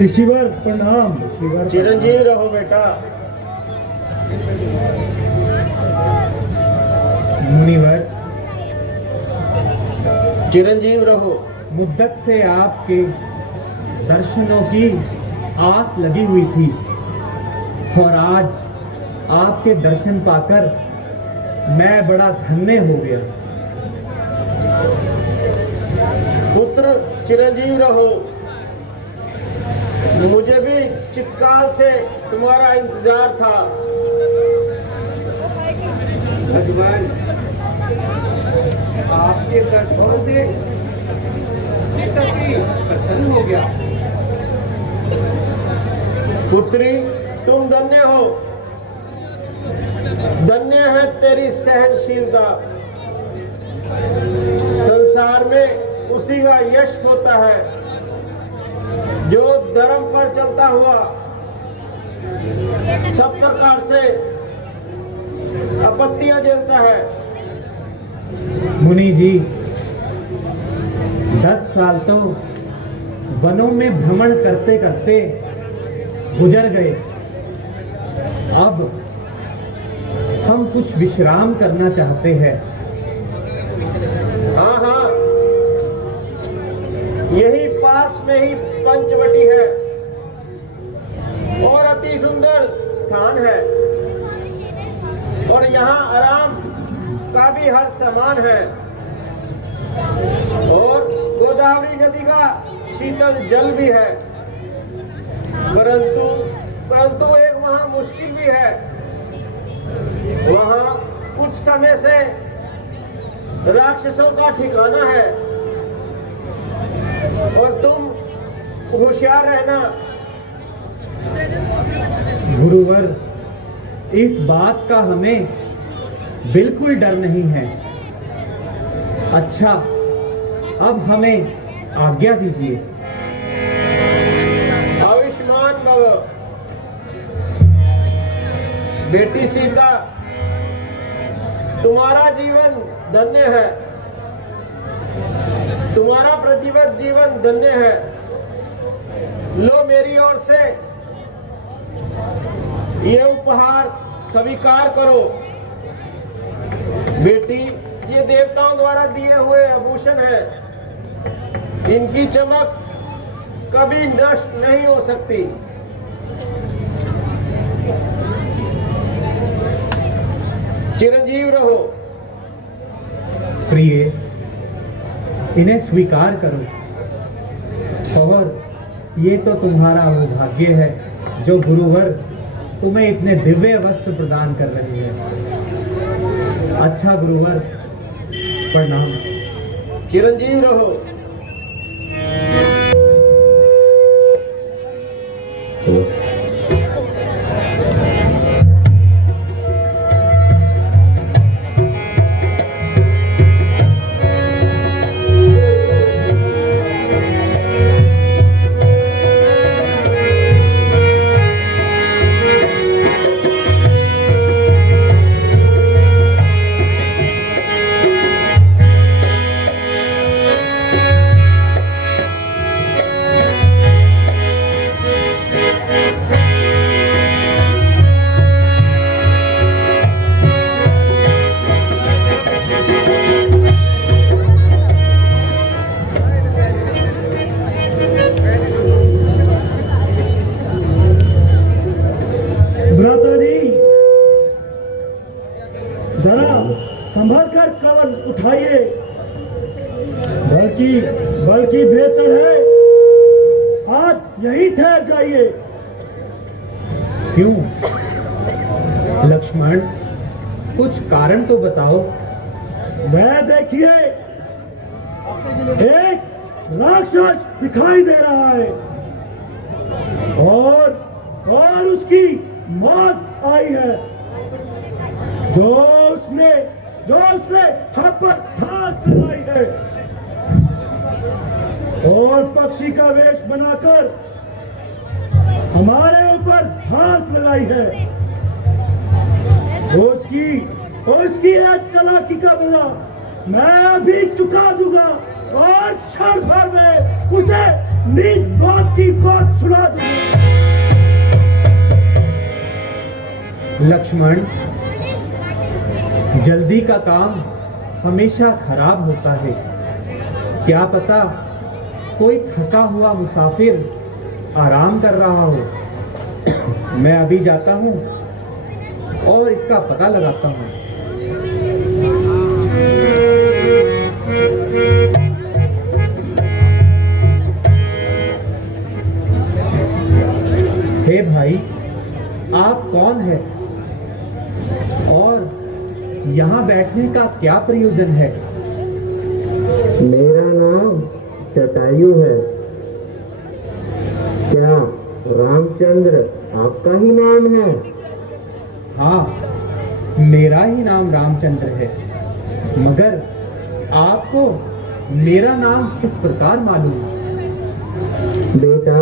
ऋषिवर प्रणाम। ऋषिवर चिरंजीव रहो बेटा। मुनिवर चिरंजीव रहो। मुद्दत से आपके दर्शनों की आस लगी हुई थी और आज आपके दर्शन पाकर मैं बड़ा धन्य हो गया। पुत्र चिरंजीव रहो। मुझे भी चिरकाल से तुम्हारा इंतजार था। भगवान आपके दर्शन से चित्त की प्रसन्न हो गया। पुत्री तुम धन्य हो। धन्य है तेरी सहनशीलता। संसार में उसी का यश होता है जो धर्म पर चलता हुआ सब प्रकार से आपत्तियां झेलता है। मुनि जी 10 साल तो वनों में भ्रमण करते करते गुजर गए। अब हम कुछ विश्राम करना चाहते हैं। हाँ हाँ, यही पास में ही पंचवटी है और अति सुंदर स्थान है और यहाँ आराम का भी हर सामान है और गोदावरी नदी का शीतल जल भी है। परंतु एक वहाँ मुश्किल भी है। वहाँ कुछ समय से राक्षसों का ठिकाना है और तुम होशियार रहना। गुरुवर इस बात का हमें बिल्कुल डर नहीं है। अच्छा अब हमें आज्ञा दीजिए। आयुष्मान भव। बेटी सीता तुम्हारा जीवन धन्य है। तुम्हारा प्रतिवत जीवन धन्य है। लो मेरी ओर से ये उपहार स्वीकार करो। बेटी ये देवताओं द्वारा दिए हुए आभूषण है। इनकी चमक कभी नष्ट नहीं हो सकती। चिरंजीव रहो। प्रिय इन्हें स्वीकार करो और ये तो तुम्हारा भाग्य है जो गुरुवर तुम्हें इतने दिव्य वस्त्र प्रदान कर रहे हैं। अच्छा गुरुवर प्रणाम। चिरंजीव रहो। जरा संभल कर कवर उठाइए। बल्कि बेहतर है आज यही ठहर जाइए। क्यों लक्ष्मण कुछ कारण तो बताओ। वह देखिए एक राक्षस दिखाई दे रहा है और उसकी मौत आई है। जो उसने हम पर हाथ लगाई है और पक्षी का वेश बनाकर हमारे ऊपर हाथ लगाई है। उसकी एक चालाकी का बदला मैं भी चुका दूंगा और क्षण भर में उसे नीच बात की बात सुना दूंगा। लक्ष्मण, जल्दी का काम हमेशा खराब होता है। क्या पता कोई थका हुआ मुसाफिर आराम कर रहा हो। मैं अभी जाता हूँ और इसका पता लगाता हूँ। हे भाई, आप कौन हैं? और यहाँ बैठने का क्या प्रयोजन है? मेरा नाम जटायु है। क्या रामचंद्र आपका ही नाम है? हाँ, मेरा ही नाम रामचंद्र है। मगर आपको मेरा नाम किस प्रकार मालूम? बेटा,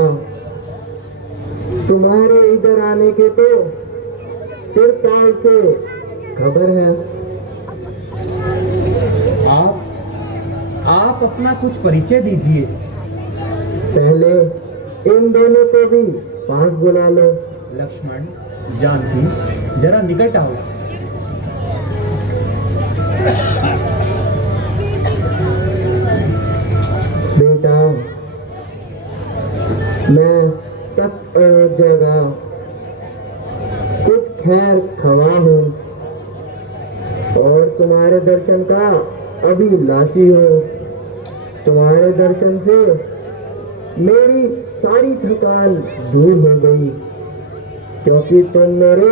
तुम्हारे इधर आने के तो चिरकाल से खबर है। आप अपना कुछ परिचय दीजिए। पहले इन दोनों को भी पास बुला लो। लक्ष्मण, जानकी, जरा निकट आओ। बेटा, मैं तक अयोध्या कुछ खैर खवा हूँ और तुम्हारे दर्शन का अभिलाषी हूँ। तुम्हारे दर्शन से मेरी सारी थकान दूर हो गई, क्योंकि तुम मेरे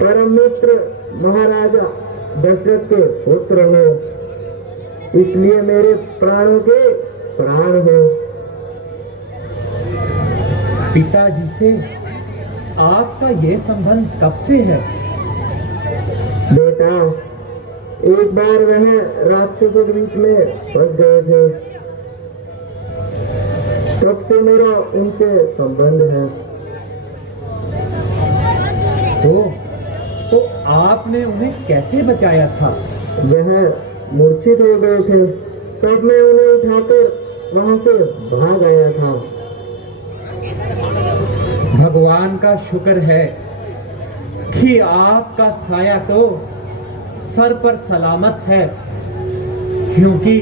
परम मित्र महाराजा दशरथ के पुत्र हो, इसलिए मेरे प्राणों के प्राण हो। पिताजी से आपका ये संबंध कब से है? बेटा, एक बार वह राक्षसों के बीच में फंस गए थे, तब से मेरा उनसे संबंध है। तो आपने उन्हें कैसे बचाया था? वह मूर्छित हो गए थे, तब मैं उन्हें उठाकर वहां से भाग आया था। भगवान का शुक्र है कि आपका साया तो सर पर सलामत है, क्योंकि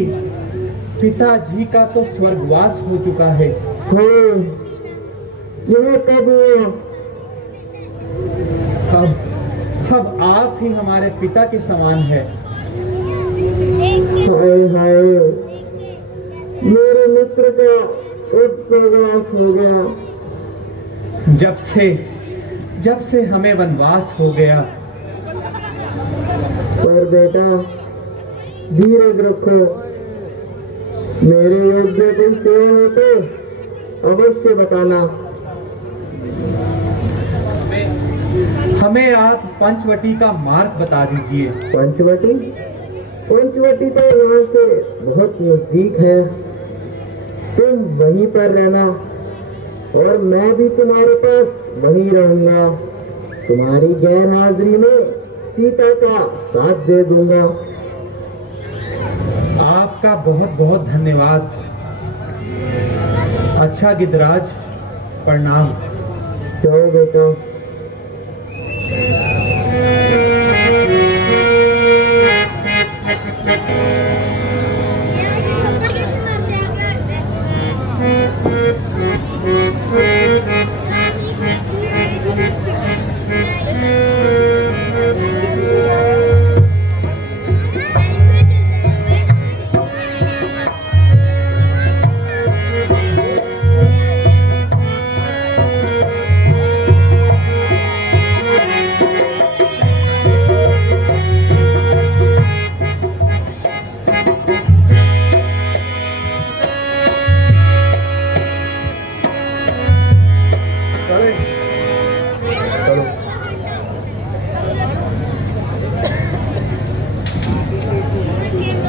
पिताजी का तो स्वर्गवास हो चुका है। हाँ, यह कब हुआ? अब आप ही हमारे पिता के समान है। हाय हाय, मेरे मित्र का स्वर्गवास हो गया। जब से हमें वनवास हो गया। पर बेटा, धीरज रखो। मेरे योग्य कोई सेवा हो तो अवश्य बताना। हमें आप पंचवटी का मार्ग बता दीजिए। पंचवटी? पंचवटी तो यहाँ से बहुत नजदीक है। तुम वहीं पर रहना और मैं भी तुम्हारे पास वहीं रहूंगा। तुम्हारी गैर हाजिरी में सीता का साथ दे दूंगा। आपका बहुत बहुत धन्यवाद। अच्छा गिद्धराज, प्रणाम। जाओ बेटा।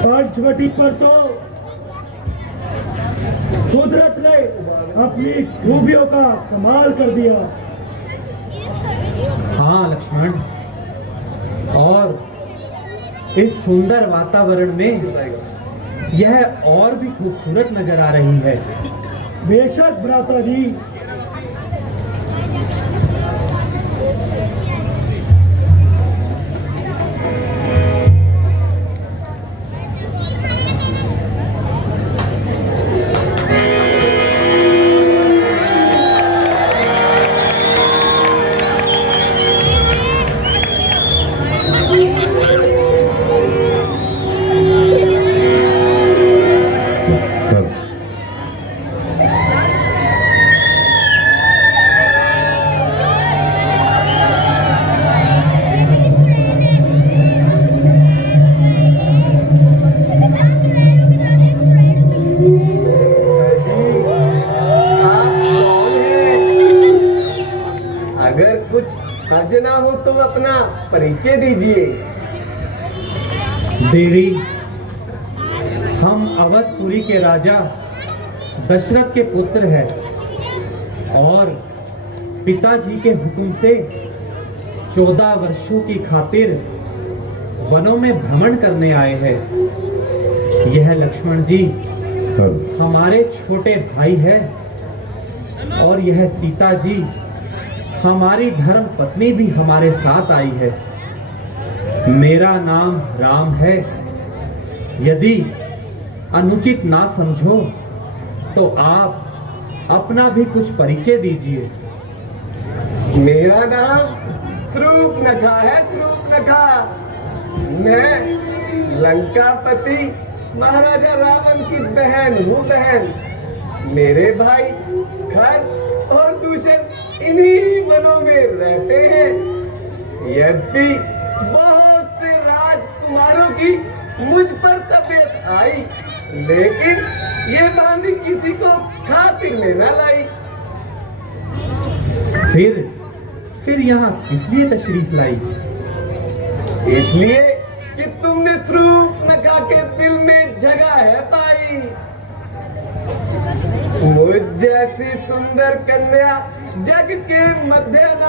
पंचवटी पर तो कुदरत ने अपनी खूबियों का कमाल कर दिया। हाँ लक्ष्मण, और इस सुंदर वातावरण में यह और भी खूबसूरत नजर आ रही है। बेशक भ्राता जी। अगर कुछ हर्ज ना हो तो अपना परिचय दीजिए। देवी, हम अवधपुरी के राजा दशरथ के पुत्र हैं और पिताजी के हुक्म से 14 वर्षों की खातिर वनों में भ्रमण करने आए हैं। यह लक्ष्मण जी हमारे छोटे भाई है और यह सीता जी हमारी धर्म पत्नी भी हमारे साथ आई है। मेरा नाम राम है। यदि अनुचित ना समझो तो आप अपना भी कुछ परिचय दीजिए। मेरा नाम शूर्पणखा है, शूर्पणखा। मैं लंकापति महाराजा रावण की बहन हूँ, बहन। मेरे भाई घर और दूषण इन्हीं वनों में रहते हैं। यद्यपि बहुत से राजकुमारों की मुझ पर तबीयत आई, लेकिन ये बांधी किसी को खातिर में न लाई। फिर यहाँ किस लिए तशरीफ लाई? इसलिए कि तुमने शूर्पणखा के दिल में जगह है पाई। मुझ जैसी सुंदर कन्या जग के मध्य न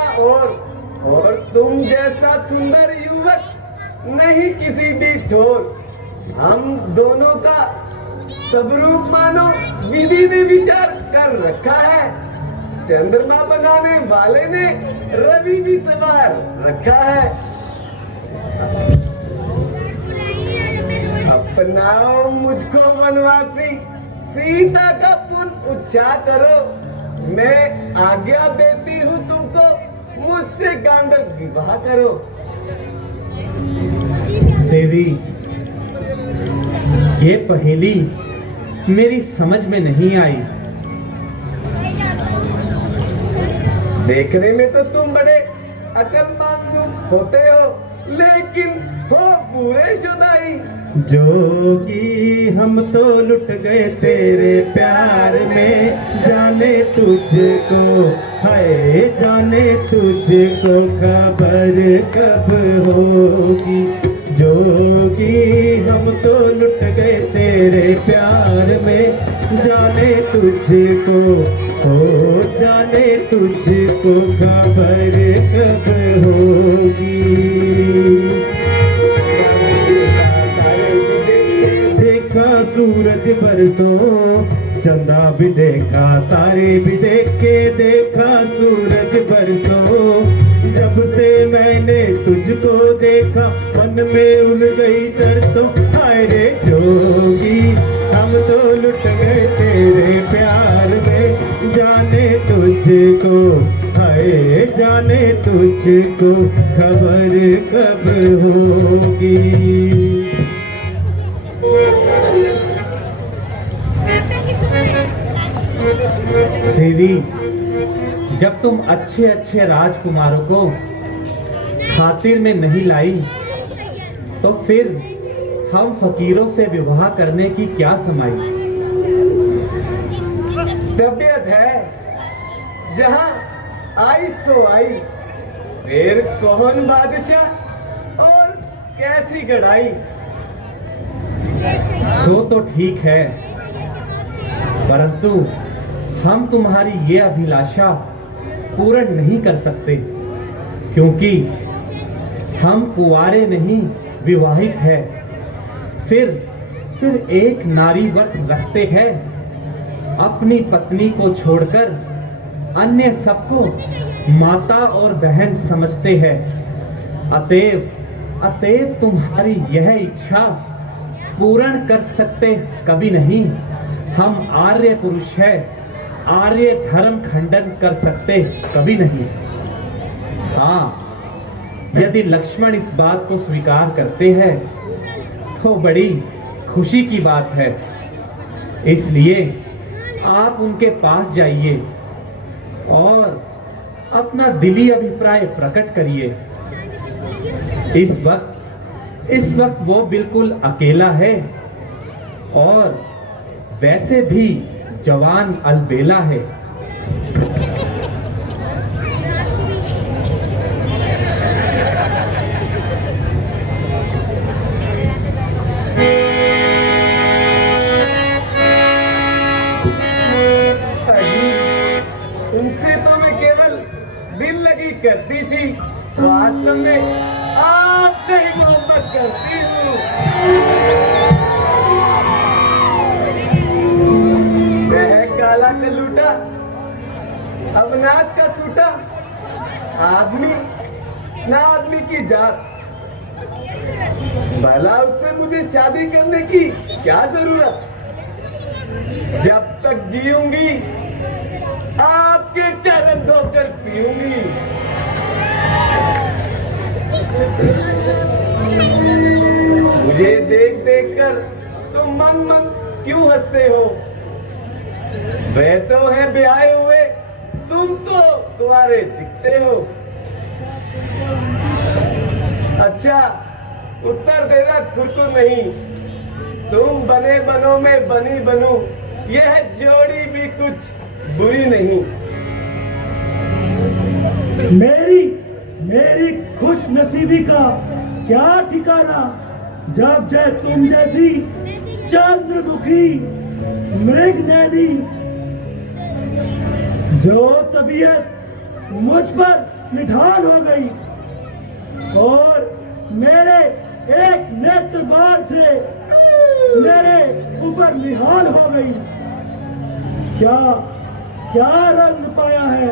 और तुम जैसा सुंदर युवक नहीं किसी भी ठोर। हम दोनों का स्वरूप मानो विधि ने विचार कर रखा है। चंद्रमा बनाने वाले ने रवि भी सवार रखा है। अपनाओ मुझको वनवासी, सीता का पुण्य उच्चार करो। मैं आज्ञा देती हूँ तुमको, मुझसे गांधर्व विवाह करो। देवी, ये पहेली मेरी समझ में नहीं आई। देखने में तो तुम बड़े अकलमंद होते हो, लेकिन हो पूरे शुदाई। जोगी हम तो लुट गए तेरे प्यार में, जाने तुझको है, जाने तुझको खबर कब होगी। जोगी हम तो लुट गए तेरे प्यार में, जाने तुझको हो, जाने तुझको खबर कब होगी। देखा सूरज बरसों, चंदा भी देखा, तारे भी देखे। देखा सूरज बरसों, जब से मैंने तुझको देखा, मन में उड़ गई सरसों। हाय रे जोगी, हम तो लुट गए तेरे प्यार में, जाने तुझको हाय, जाने तुझको खबर कब होगी। देवी, जब तुम अच्छे अच्छे राजकुमारों को खातिर में नहीं लाई, तो फिर हम फकीरों से विवाह करने की क्या समाई? तबीयत है जहां आई सो आई, फिर कौन बादशाह और कैसी गढ़ाई। सो तो ठीक है, परंतु हम तुम्हारी ये अभिलाषा पूर्ण नहीं कर सकते, क्योंकि हम कुंवारे नहीं विवाहित हैं। फिर आखिर एक नारी व्रत रखते हैं, अपनी पत्नी को छोड़कर अन्य सबको माता और बहन समझते हैं। अतएव तुम्हारी यह इच्छा पूर्ण कर सकते कभी नहीं। हम आर्य पुरुष है, आर्य धर्म खंडन कर सकते कभी नहीं। हाँ, यदि लक्ष्मण इस बात को स्वीकार करते हैं तो बड़ी खुशी की बात है। इसलिए आप उनके पास जाइए और अपना दिली अभिप्राय प्रकट करिए। इस वक्त वो बिल्कुल अकेला है और वैसे भी जवान अलबेला है। उनसे तो मैं केवल दिल लगी करती थी, वास्तव में आपसे ही मोहब्बत करती हूँ। मैं है काला कलूटा, अविनाश का सूटा, आदमी ना आदमी की जात। भला उससे मुझे शादी करने की क्या जरूरत? जब तक जीऊंगी आपके चरण धोकर पीऊंगी। मुझे देख देख कर तुम मन क्यों हंसते हो? वे तो है ब्याहे हुए, तुम तो कुंवारे दिखते हो। अच्छा, उत्तर देना खुरकुर नहीं। तुम बने बनो में बनी बनूं, यह जोड़ी भी कुछ बुरी नहीं। मेरी खुश नसीबी का क्या ठिकाना, जब तुम जैसी चंद्रमुखी मृगनयनी जो तबीयत मुझ पर निढाल हो गई और मेरे एक नेत्र बाण से मेरे ऊपर निहाल हो गई। क्या रंग पाया है,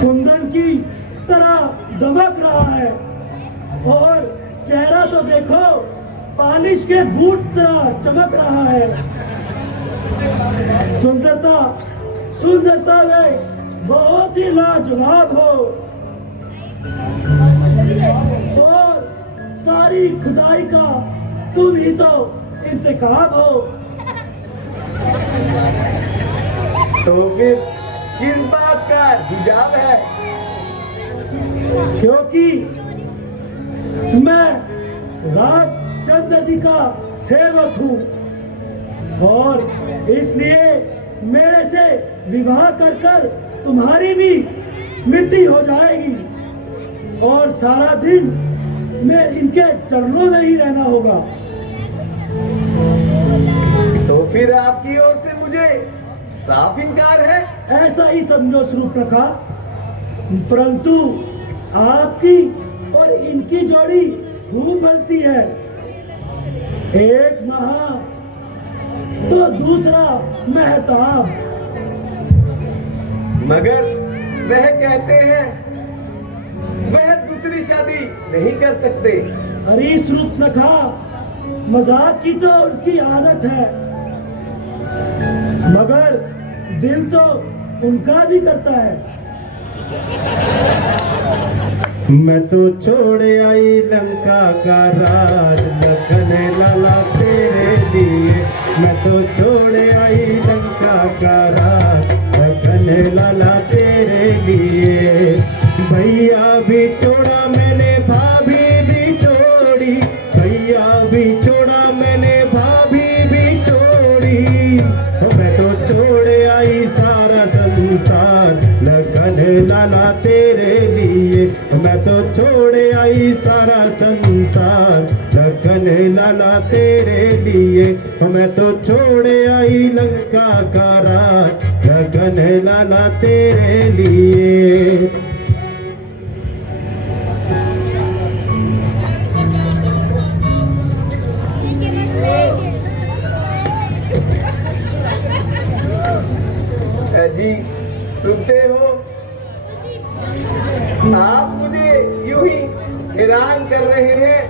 कुंदन की तरह दमक रहा है और चेहरा तो देखो पालिश के बूट तरह चमक रहा है। सुंदरता में बहुत ही लाजवाब हो और सारी खुदाई का तुम ही तो इंतखाब हो। तो फिर किस बात का हिजाब है? क्योंकि मैं राजचंद्र जी का सेवक हूँ और इसलिए मेरे से विवाह कर तुम्हारी भी मिट्टी हो जाएगी और सारा दिन मैं इनके चरणों में ही रहना होगा। तो फिर आपकी ओर से मुझे साफ इनकार है? ऐसा ही समझो शूर्पणखा, परंतु आपकी और इनकी जोड़ी खूब बनती है। एक महा तो दूसरा महताब। मगर वह कहते हैं वह दूसरी शादी नहीं कर सकते। अरे शूर्पणखा, मजाक की तो उनकी आदत है, मगर दिल तो उनका भी करता है। मैं तो छोड़ आई लंका का राज, लखन लाला तेरे लिए। मैं तो छोड़ आई लंका का राज, लखन लाला तेरे लिए। भैया भी छोड़ा मैंने, भाभी भी छोड़ी, भैया भी छोड़ा मैंने, भाभी भी छोड़ी। मैं तो छोड़ आई सारा संसार, लखन लाला तेरे लिए। मैं तो छोड़ आई सारा संसार, लखन लाला तेरे लिए। मैं तो छोड़ आई लंका का राज, लखन लाला तेरे लिए। अजी सुनते हो, आप मुझे यूं ही हैरान कर रहे हैं।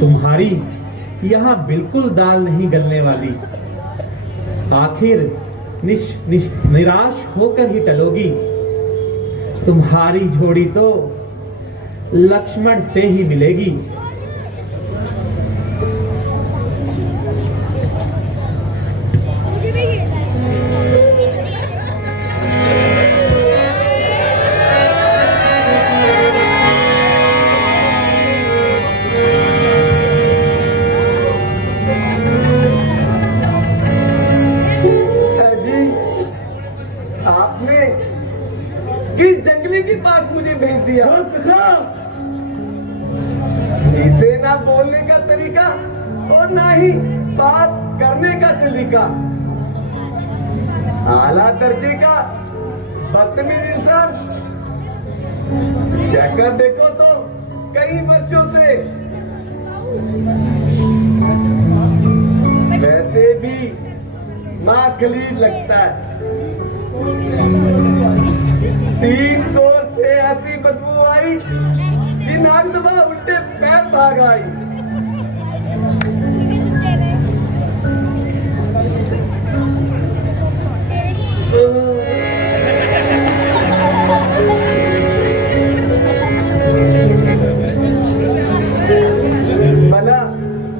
तुम्हारी यहाँ बिल्कुल दाल नहीं गलने वाली। आखिर निराश होकर ही टलोगी। तुम्हारी जोड़ी तो लक्ष्मण से ही मिलेगी। अजी आपने किस जंगली के पास मुझे भेज दिया, जिसे ना बोलने का तरीका और ना ही बात करने का सलीका, आला दर्जे का बदतमीज इंसान। चक्कर देखो तो कई वर्षों से वैसे भी माँ खलील लगता है। 3 कोर से ऐसी बदबू आई कि नाक दबा उल्टे पैर भाग आई। मला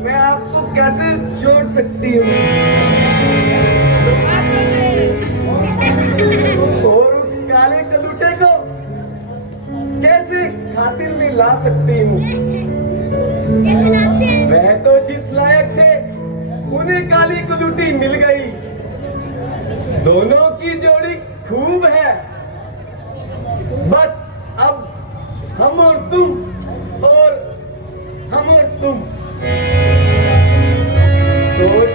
मैं आपको कैसे छोड़ सकती हूँ, और उस काले कलूटे को कैसे खातिर में ला सकती हूँ। वह तो जिस लायक थे उन्हें काली कलूटी मिल गई। दोनों की जोड़ी खूब है। बस अब हम और तुम और हम और तुम। सोच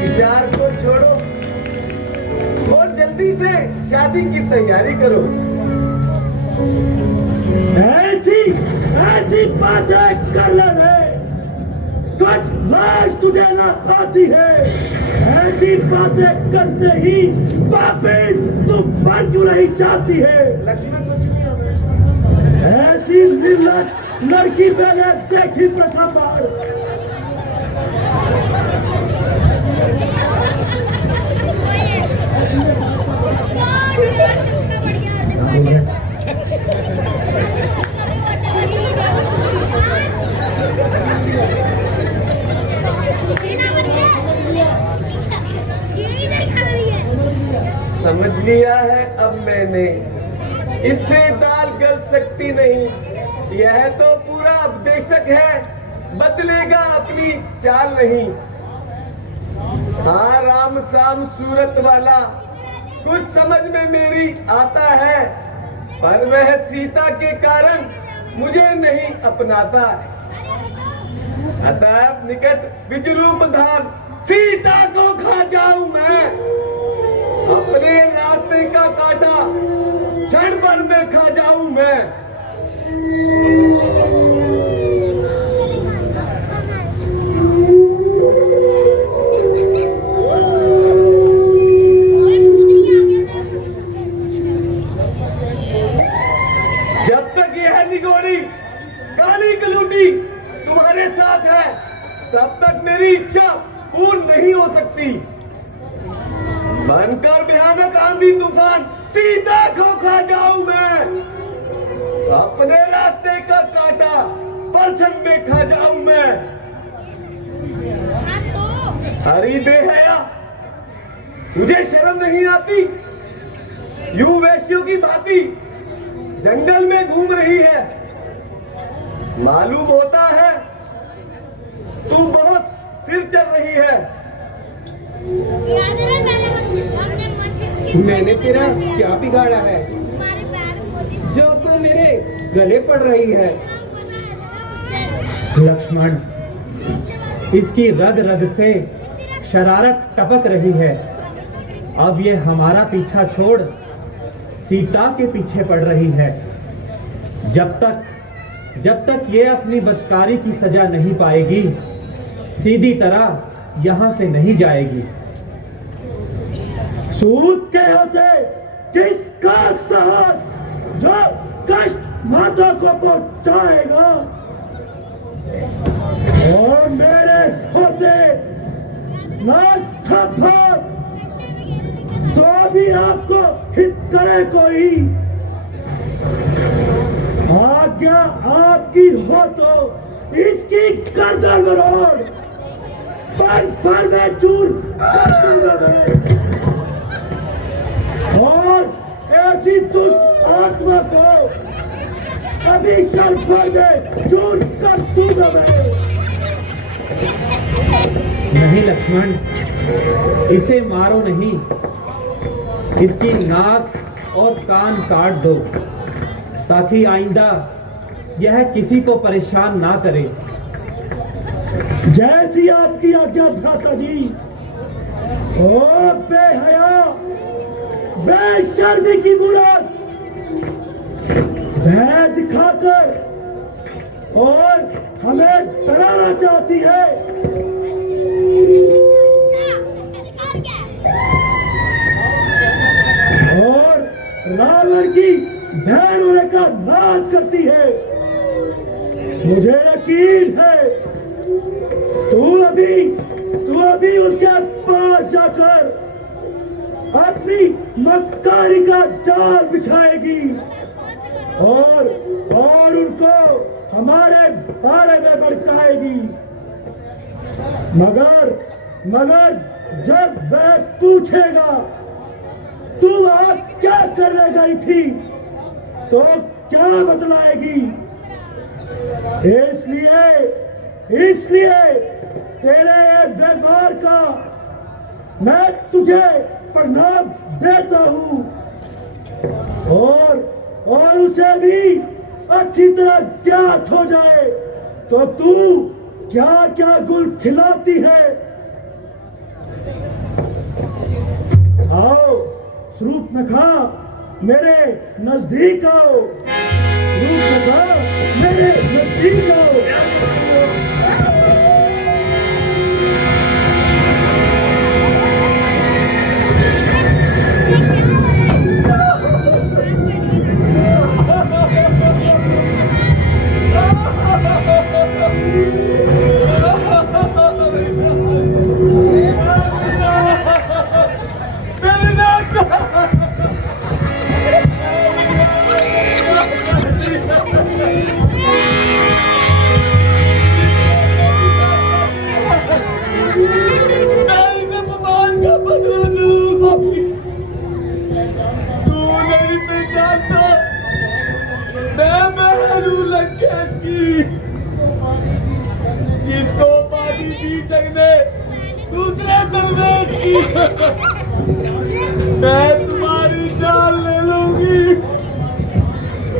विचार को छोड़ो और जल्दी से शादी की तैयारी करो। ऐसी ऐसी बातें कर ले कुछ लाज तुझे न आती है, ऐसी बातें करते ही पापी तू बन क्यों नहीं चाहती है? लक्ष्मण कुछ नहीं होगा। ऐसी निर्लज लड़की मैंने देखी प्रथम बार। समझ लिया है अब मैंने, इससे दाल गल सकती नहीं। यह तो पूरा उपदेशक है, बदलेगा अपनी चाल नहीं। हाँ राम शाम सूरत वाला कुछ समझ में मेरी आता है, पर वह सीता के कारण मुझे नहीं अपनाता। अतः निकट विजरूप धार सीता को खा जाऊं मैं, अपने रास्ते का काटा क्षण भर में खा जाऊं मैं। जब तक यह निगोरी काली कलूटी तुम्हारे साथ है, तब तक मेरी इच्छा पूर्ण नहीं हो सकती। बनकर भयानक आंधी तूफान सीता को खा जाऊं मैं, अपने रास्ते का काटा पलछन में खा जाऊं मैं। हरी बेहया, तुझे शर्म नहीं आती? यूं वैश्यों की भांति जंगल में घूम रही है। मालूम होता है तू बहुत सिर चढ़ रही है। मैंने तेरा क्या बिगाड़ा है जो तू मेरे गले पड़ रही है? लक्ष्मण, इसकी रग रग से शरारत टपक रही है। अब ये हमारा पीछा छोड़ सीता के पीछे पड़ रही है। जब तक ये अपनी बदकारी की सजा नहीं पाएगी, सीधी तरह यहाँ से नहीं जाएगी। सूद के होते किसका साहस जो कष्ट माता को पहुंचाएगा, और मेरे होते ना सफर सो भी आपको हित करे कोई। आज्ञा आपकी हो तो इसकी गर्दन मरोड़ पर में चूर कर दूंगा मैं। और ऐसी दुष्ट आत्मा को अभी क्षण भर में चूर कर दूंगा मैं। नहीं लक्ष्मण, इसे मारो नहीं, इसकी नाक और कान काट दो, ताकि आइंदा यह किसी को परेशान ना करे। जैसी आपकी आज्ञा भ्राता जी। ओ बेहया, बेशर्मी की मूरत भय दिखाकर और हमें डराना चाहती है। और रावण की बहन होने का नाच करती है। मुझे यकीन है तू अभी उनके पास जाकर अपनी मक्कारी का जाल बिछाएगी और उनको हमारे बारे में भड़काएगी। मगर जब वह पूछेगा तू वहां क्या करने गई थी, तो क्या बतलाएगी? इसलिए तेरे ये व्यवहार का मैं तुझे प्रणाम देता हूँ, और उसे भी अच्छी तरह ज्ञात हो जाए तो तू क्या क्या गुल खिलाती है। आओ शूर्पणखा, मेरे नजदीक आओ। शूर्पणखा, मेरे नजदीक ईगो। जिसको पादी दी जग ने दूसरे दरवेश की, मैं तुम्हारी जान ले लूंगी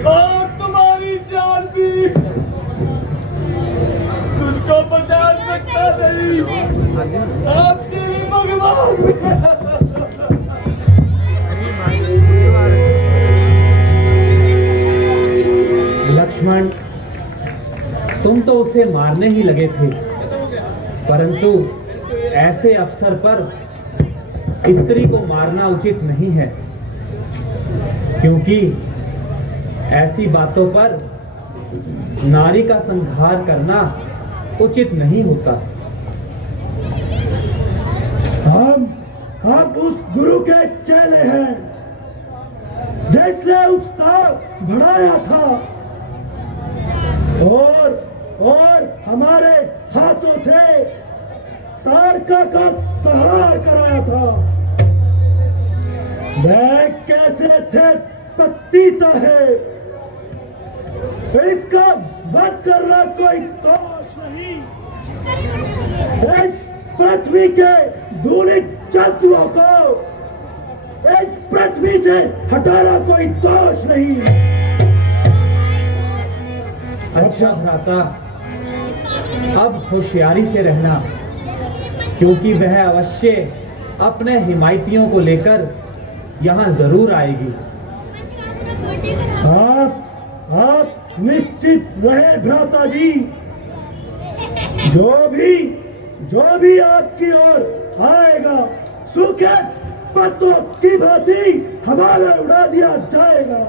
और तुम्हारी जान भी। तुझको बचा सकता नहीं, आप तेरी भगवान। लक्ष्मण, तुम तो उसे मारने ही लगे थे, परंतु ऐसे अवसर पर स्त्री को मारना उचित नहीं है, क्योंकि ऐसी बातों पर नारी का संहार करना उचित नहीं होता। हम उस गुरु के चेले हैं जिसने उसका बढ़ाया था और हमारे हाथों से तारका का संहार कराया था। वह कैसे थे पतिता है, इसका वध करना कोई दोष नहीं। इस पृथ्वी के धूलित जंतुओं को इस पृथ्वी से हटाना कोई दोष नहीं। अच्छा भ्राता, अब होशियारी से रहना, क्योंकि वह अवश्य अपने हिमायतियों को लेकर यहाँ जरूर आएगी। आप निश्चित रहे भ्राता जी, जो भी आपकी ओर आएगा सूखे पत्तों की भांति हवा में उड़ा दिया जाएगा।